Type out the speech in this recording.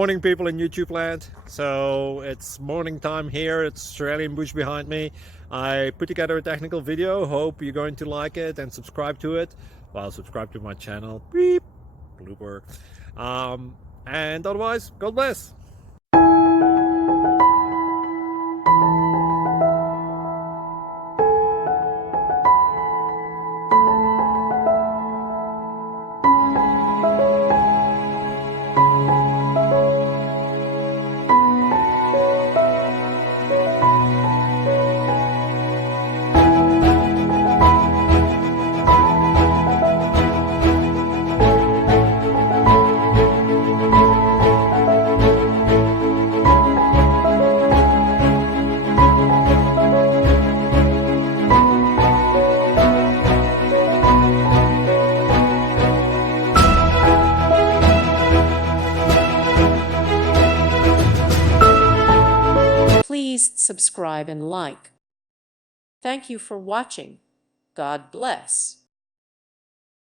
Morning people in YouTube land. So it's morning time here. It's Australian bush behind me. I put together a technical video. Hope you're going to like it and subscribe to it. Well, subscribe to my channel. Beep. Blooper. And otherwise, God bless. Please subscribe and like. Thank you for watching. God bless.